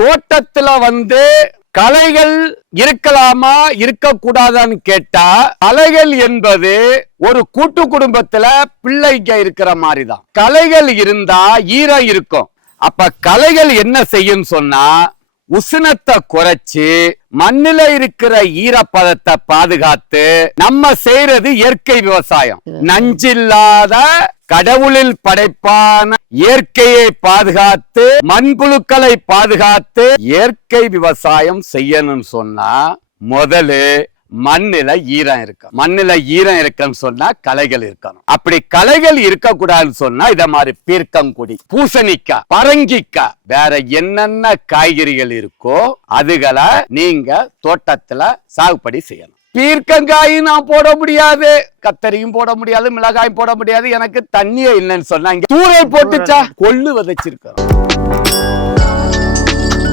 தோட்டத்துல களைகள் இருக்கலாமா இருக்கக்கூடாதான்னு கேட்டா, களைகள் என்பது ஒரு கூட்டு குடும்பத்துல பிள்ளைங்க இருக்கிற மாதிரிதான். களைகள் இருந்தா ஈரம் இருக்கும். அப்ப களைகள் என்ன செய்யும் சொன்னா, உஷ்ணத்தை குறைச்சு மண்ணில இருக்கிற ஈரப்பதத்தை பாதுகாத்து, நம்ம செய்யறது இயற்கை விவசாயம். நஞ்சில்லாத கடவுளில் படைப்பான இயற்கையை பாதுகாத்து, மண்புழுக்களை பாதுகாத்து இயற்கை விவசாயம் செய்யணும்னு சொன்னா, முதல்ல மண்ணில ஈரம் இருக்கும். மண்ணில ஈரம் இருக்குன்னு சொன்னா களைகள் இருக்கணும். அப்படி களைகள் இருக்க கூடாதுன்னு சொன்னா, இத மாதிரி பீர்க்கங்குடி, பூசணிக்காய், பரங்கிக்காய், வேற என்னென்ன காய்கறிகள் இருக்கோ அதுகளை நீங்க தோட்டத்துல சாகுபடி செய்யணும். பீர்க்கங்காயும் நான் போட முடியாது, கத்தரியும் போட முடியாது, மிளகாயும் போட முடியாது. எனக்கு தண்ணியே இல்லைன்னு சொன்னாங்க. தூரை போட்டுச்சா கொள்ளு விதைச்சிருக்கோம்.